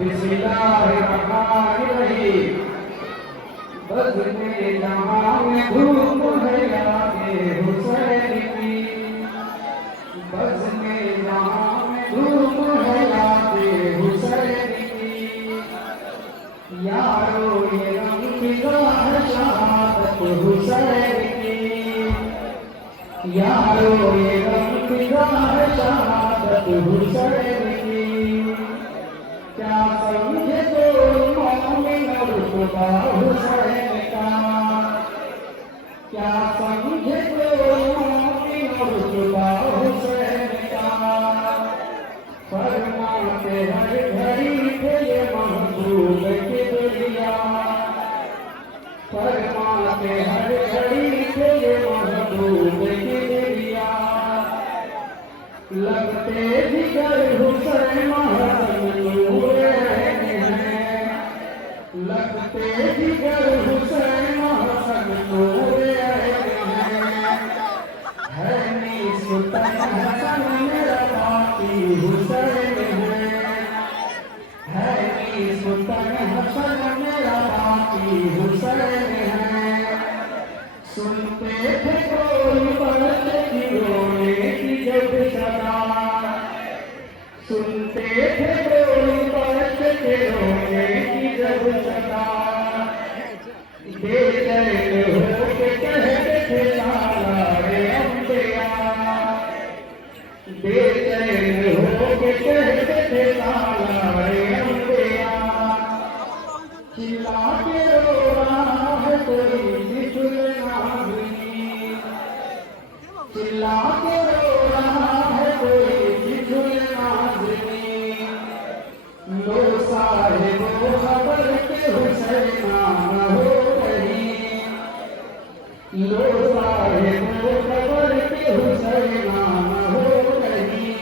बिस्मिल्लाहिर्रहमानिर्रहीम। बज़ में जहां में धूप है याद हुसैन की, बज़ में जहां में धूप है याद हुसैन की। यारो ये रंग है शहादत हुसैन की, यारो ये रंग है शहादत हुसैन की। क्या समझे कोई मोमिन रुतबा हुसैन का, क्या समझे कोई मोमिन रुतबा हुसैन का। फरमाते हर घड़ी थे ये महबूब किबरिया, फरमाते हर घड़ी थे ये महबूब किबरिया। लगते जिगर हुसैन महसन नूरे हैं, लगते जिगर हुसैन महसन नूरे हैं। है नी सुल्तान हसन मेरा बाकी हुसैन है नी सुल्तान हसन मेरा बाकी हुसैन है। सुनते थे कोई बच्चे की रोने की जब सदा, सुनते थे कोई बच्चे के रोने की जब सदा। बेचैन होके कहते थे सालारे अम्बिया, बेचैन होके कहते थे सालारे अम्बिया। चिल्ला के रो रहा है कोई बिछुड़ नाज़नी, चिल्ला के रो रहा है कोई बिछुड़ नाज़नी। लो साहिबो खबर के हुसैना न हो कहीं, लो साहिबो खबर के हुसैना न हो कहीं।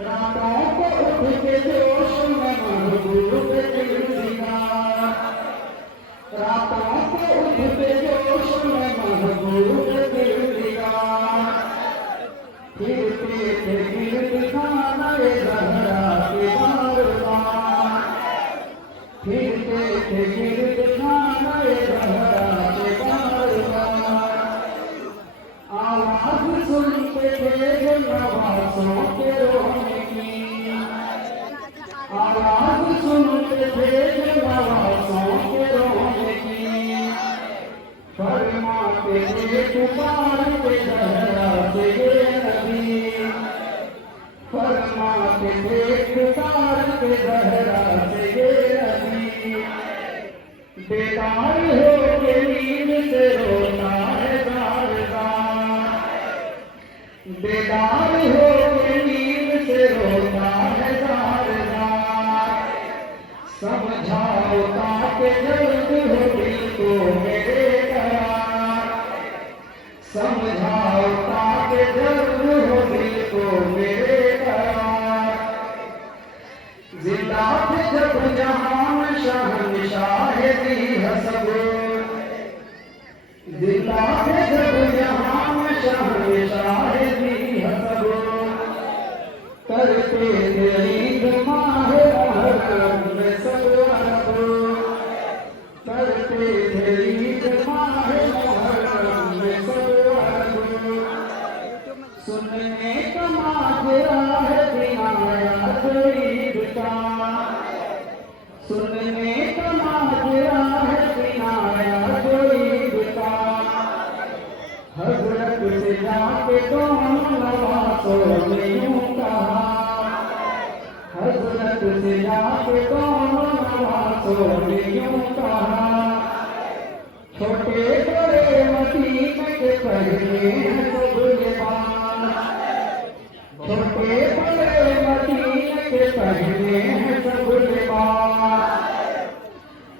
रातों को उठ के जोश में महबूब दिलसिगा, रातों को उठ के जोश में महबूब दिलसिगा। फिरते थे गिरद खाना ज़हरा के बारगाह, फिरते थे गिरद खाना ज़हरा के बारगाह। आवाज़ सुनते थे जो नवाज़ों के रोने की, आवाज़ सुनते थे जो नवाज़ों के रोने की। फरमाते थे पुकार के ज़हरा से ये नबी, फरमाते थे पुकार के ज़हरा से ये नबी। बेदार हो के नींद से रोता है बार-बार, बेदार हो के नींद से रोता है बार-बार। समझाओ ताकि दर्द हो दिल को मेरे करार, समझाओ ताकि दर्द हो दिल को मेरे करार। जिंदा थे जब जहान शहंशाह दी हसब, जिंदा थे जब जहान शहंशाह दी हसब। करते थे ईद माह मुहर्रम में सब अरब, करते थे ईद माह मुहर्रम में सब अरब। सुनने का माजरा है बिना याद ईद का, सुनने का माजरा है बिना याद ईद का। हजरत से जाके दोनों नवाज़ों ने यूं कहा, हजरत से जाके दोनों नवाज़ों ने यूं कहा। छोटे बड़े मदीने के पहले हैं सब लिबास, छोटे बड़े मदीने के पहले हैं सब लिबास।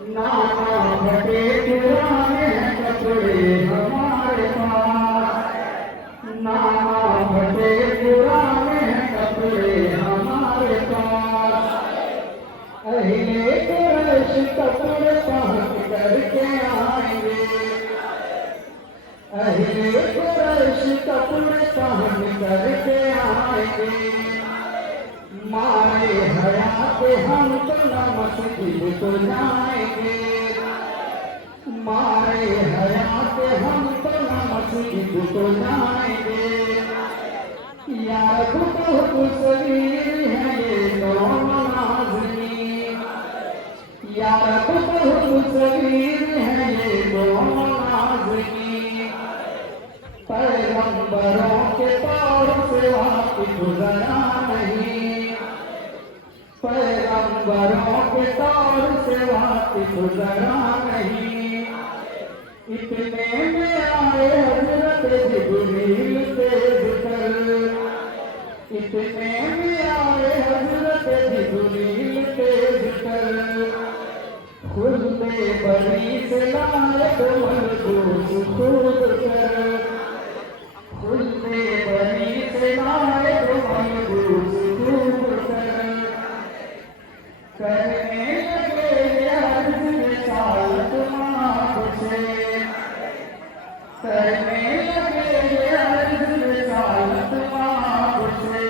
नाना फटे पुराने हैं कपड़े हमारे पास, नाना फटे पुराने हैं कपड़े हमारे पास। अहिले कुरैश कपड़े पहन करके आएंगे, अहिले कुरैश कपड़े पहन करके आएंगे। मारे हयात हम तो न मस्जिद को जाएंगे, मारे हयात हम तो न मस्जिद को जाएंगे। यार बहुत शरीर है ये दोनों नाज़नीन, यार बहुत शरीर है ये दोनों नाज़नीन। पैगंबरों के तौर से वाक़िफ़ गुज़रा नहीं, पैगंबरों के तौर से वाक़िफ़ गुज़रा नहीं। इतने में आए हज़रत जिब्रील तेज़ कर, इतने में आए हज़रत जिब्रील तेज़ कर। खुल्दे बरी से लाए तो मलबूस खुद कर, खुल्दे बरी से लाए तो मलबूस खुद कर। करने लगे अर्ज़ रिसालत माँ से, करने लगे अर्ज़ रिसालत माँ से।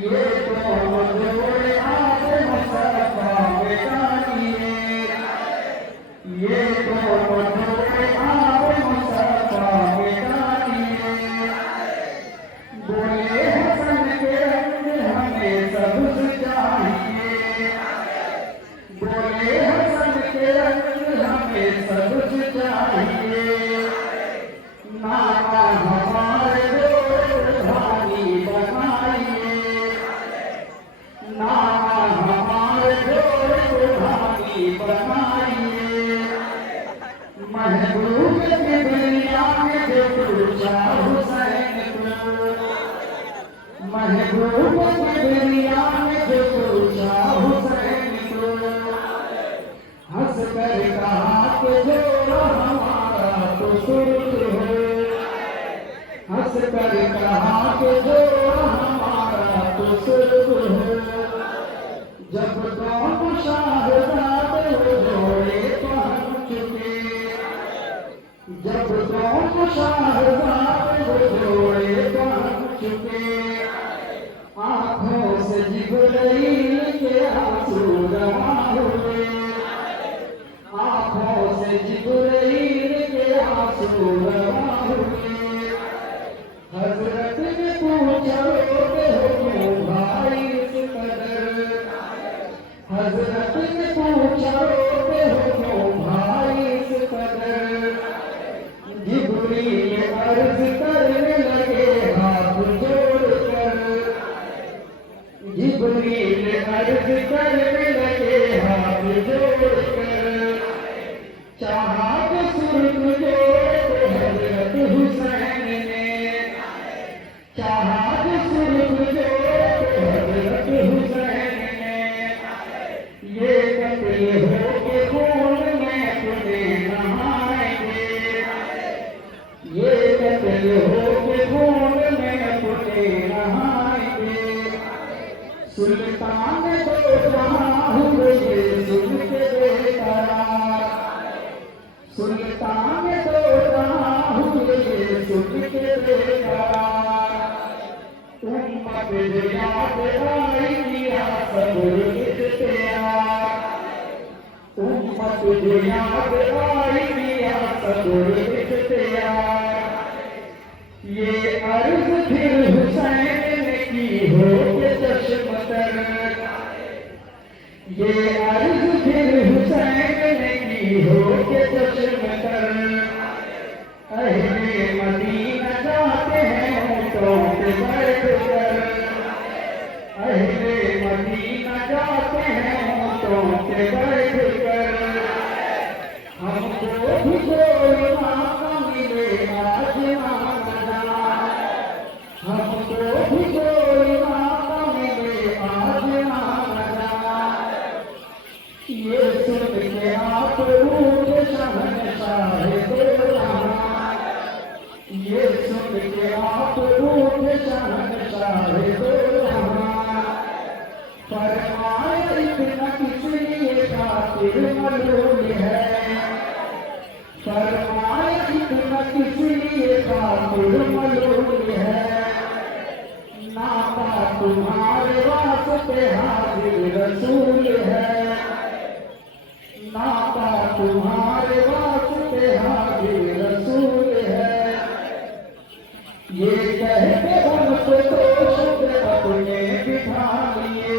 ये तो मजबूर आदम सफ़ा बेटानिए, ये तो मजबूर आदम सफ़ा बेटानिए। बोले हसन के रंग हमें सबसे चाहिए, बोले हसन के रंग हमें सबसे चाहिए। नाना हमारे धानी बनाइए, नाना हमारे धानी बनाइए। महबूब की दुनिया में जो पूछा हुसैन को, महबूब की दुनिया में जो पूछा हुसैन को। हंस कर कहा कि जो हमारा तो सुर्ख हो, हंस कर कहा कि जो हमारा तो सुर्ख हो। जब दोनों शाहज़ादे हो जोड़े पहुँच चुके, जब दोनों शाहज़ादे हो जोड़े पहुँच चुके। आँखों से जिब्रील के आंसू रवा हुए, आँखों से जिब्रील के आंसू रवा हुए। हज़रत ने पूछा कि हो भाई इस कदर, हज़रत ने पूछा कि हो भाई इस कदर। जिब्रील अर्ज़ करने लगे हाथ जोड़कर, जिब्रील अर्ज़ करने लगे हाथ जोड़कर। चाहा कि सुर्ख जोड़े तो हज़रत हुसैन ने, चाहा कि सुर्ख जोड़े तो हज़रत हुसैन ने। ये कत्ल हो के खून में अपने नहाएंगे, ये कत्ल हो के खून में अपने नहाएंगे। सुल्तान दो जहां हुए सुन के बेकरार, सुल्तान दो जहां हुए सुन के बेकरार। उम्मत जो याद आई किया सब्र इख्तियार, उम्मत जो याद आई किया सब्र इख्तियार। ये अर्ज़ फिर हुसैन ने की हो के चश्मतर, ये अर्ज़ फिर हुसैन ने की हो के चश्मतर। अहले मदीना जाते हैं ऊँटों पे बैठ कर, अहले मदीना जाते हैं ऊँटों पे बैठ कर। हमको भी कोई मौका मिले आज आना, हमको भी कोई मौका मिले आज आना। ये सुन के आप रूठ शहंशाह दो जहां, ये सुन के आप रूठ शहंशाह दो जहां। फरमाया इतना किस लिए खातिर मलूम है, फरमाया इतना किस लिए खातिर मलूम है। नाता तुम्हारे वास्ते हाजिर रसूल है, नाता तुम्हारे वास्ते हाजिर रसूल है। ये कहते उनको तो शुक्र अपने बिठा लिए,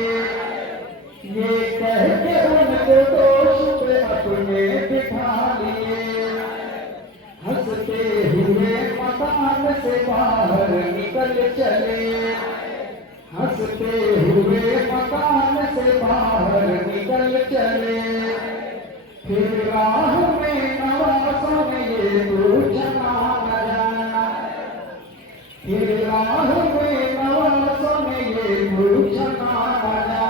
ये कहते उनको तो शुक्र अपने बिठा लिए। हंसते हुए मकान से बाहर निकल चले, हंसते हुए मकान से बाहर निकल चले। फिर राह में नवाज़ों ने ये पूछना लगा, फिर राह में नवाज़ों ने ये पूछना लगा।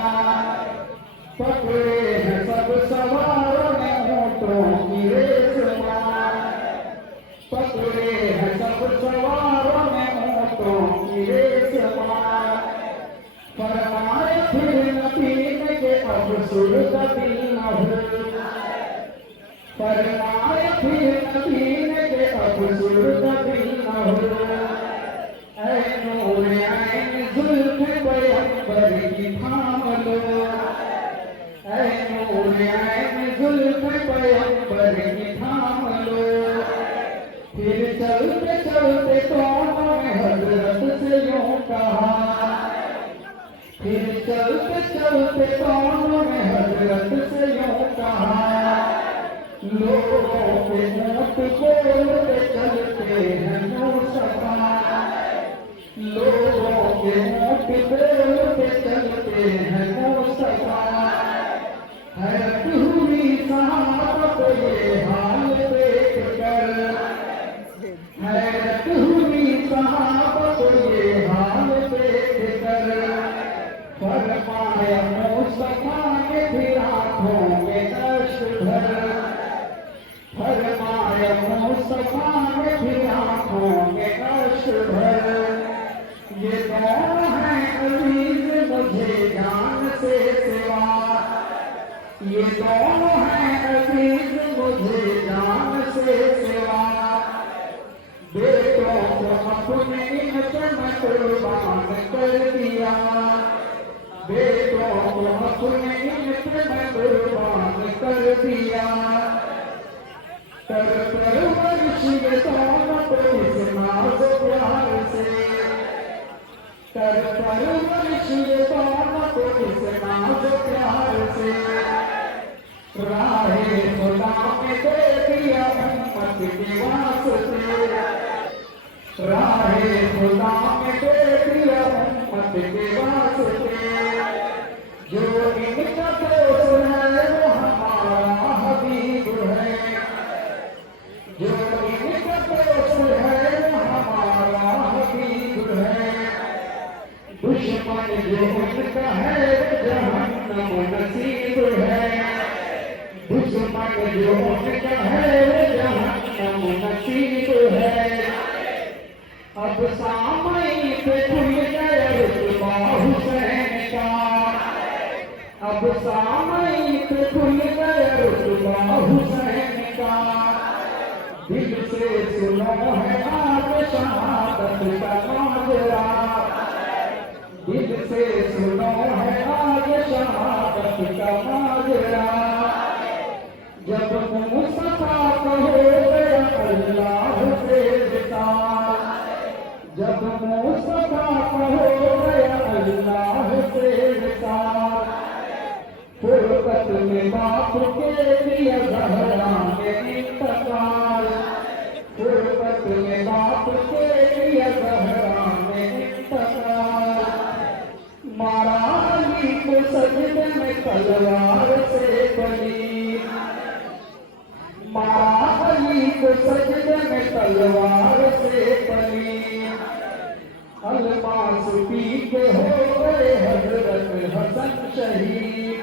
पकड़े हैं सब सवारों ने ऊँटों की रेस मार, पकड़े हैं सब सवारों ने ऊँटों की रेस मार। फरमाए फिर न पीने के अब सुर्ग दिल न हो, फरमाए फिर न पीने के अब सुर्ग दिल न हो। ऐ नूर ऐन जुल्फ़ पैगंबर की थाम लो, ऐ नूर ऐन जुल्फ़ पैगंबर की थाम लो। फिर चलते चलते दोनों ने हजरत से यूं कहा, फिर चलते चलते दोनों ने हजरत से यूं कहा। लोगों के मुँह बोलते चलते हैं मुस्तफा, लोगों के मुँह बोलते चलते हैं मुस्तफा। हैरत हुई सहाबा को ये हाल देख कर, हैरत हुई सहाबा को ये हाल देख कर। फरमाया मुस्तफा ने फिर आँखों में अश्क भर, फरमाया मुस्तफा ने फिर आँखों में अश्क भर। ये दोनों हैं अजीज मुझे जान से सिवा, ये दोनों हैं अजीज मुझे जान से सिवा। बेटों को अपने में कुर्बान कर दिया, बेटों को अपने में कुर्बान कर दिया। कर परवरिश ये दोनों को इस नाज़ प्यार से, कर परवरिश ये दोनों को इस नाज़ प्यार से। राहे खुदा में दे दिया उम्मत के वास्ते, राहे खुदा में दे दिया उम्मत के वास्ते। जो इनका दोस्त है वो हमारा हबीब है, जो इनका दोस्त है वो हमारा हबीब है। दुश्मन जो उनका है जहन्नम नसीब है, दुश्मन जो उनका है जहन्नम नसीब है। अब सामने पे खुल गया रुतबा हुसैन का, अब सामने पे खुल गया रुतबा हुसैन का। दिल से सुनो है आज शहादत का माजरा, दिल से सुनो है आज शहादत का माजरा। जब मुस्तफा को हो गया अल्लाह से विसार, जब मुस्तफा को हो गया अल्लाह से विसार। फुरकत में बाप के दिया ज़हरा ने इंतकाल, फुरकत में बाप के दिया ज़हरा ने इंतकाल। मारा अली को सजदे में तलवार से बली, मारा अली को सजदे में तलवार से बली। अलमास पी के हो गए हजरत हसन शहीद,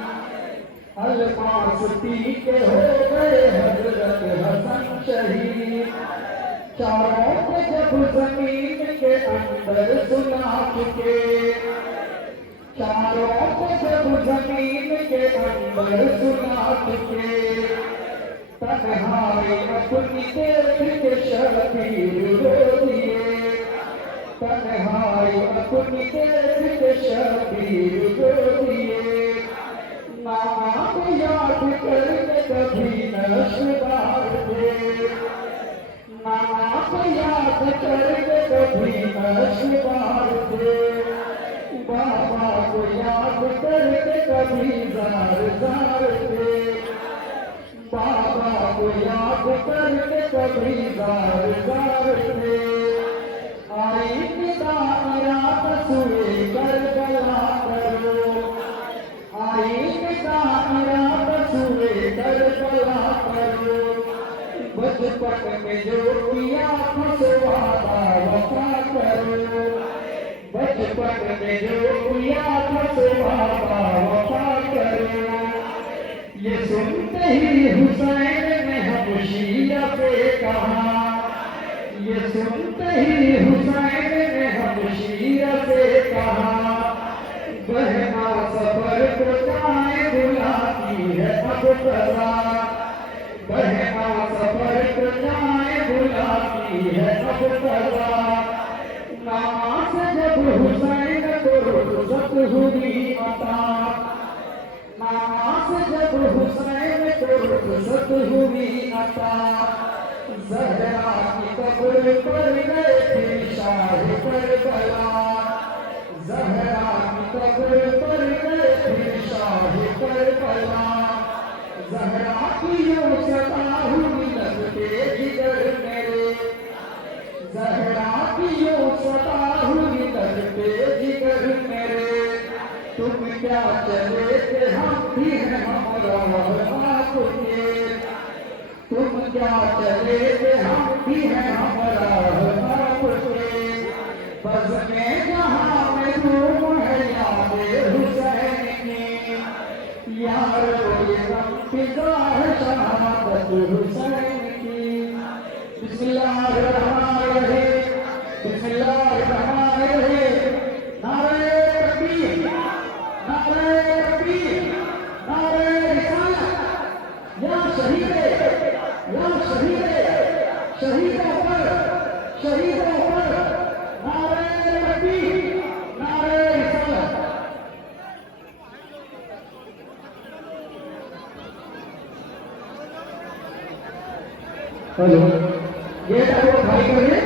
अलमास पी के हो गए हजरत हसन शहीद। चारों को जब जमीन के अंदर सुला चुके, चारों को जब जमीन के अंदर सुला चुके। तन्हाई अपनी देख के शबीर रो दिए, तन्हाई अपनी देख के शबीर को दिए, नाम याद करके कभी नशबार थे, नाम याद करके कभी नशबार थे, बाबा को याद करके कभी जार जार थे, बाबा को याद करके कभी जार जार थे। आई दायरा तस्वे कर गला करो, आई दायरा तस्वे कर गला करो, बचपन में जो किया फसवादा वफा करो, बचपन में जो किया फसवादा वफा करो। ये सुनते ही हुसैन ने हमशीरा से कहा, ये सुनते ही हुसैन ने हमशीरा से कहा, बहना सफर को जाए बुलाती है अब तला, बहना सफर को जाए बुलाती है अब तला। नामाज जब हुसैन को रुखसत हुई अता, नामाज जब हुसैन को रुखसत हुई अता, ज़हरा की कब्र पर गए थे शाह करबला, ज़हरा की कब्र पर गए थे शाह करबला। ज़हरा की यूं सता हुई लगते जिगर मेरे, ज़हरा की यूं सता हुई लगते जिगर मेरे, तुम क्या चले थे हम भी हैं हमारा आपके, तुम क्या चले थे हम भी हैं हमारा आपके। बस में जहाँ में तुम है याद हुसैन की, यार ये गम फिजा है शहादत हुसैन की। बिस्मिल्लाहिर्रहमानिर्रहीम, बिस्मिल्लाहिर्रहमानिर्रहीम। नारे तकबीर, नारे तकबीर, नारे रिसालत। या शहीदे, या शहीदे, शहीदों पर, शहीदों पर नारे तकबीर, नारे रिसालत। हेलो, ये खाली करिए।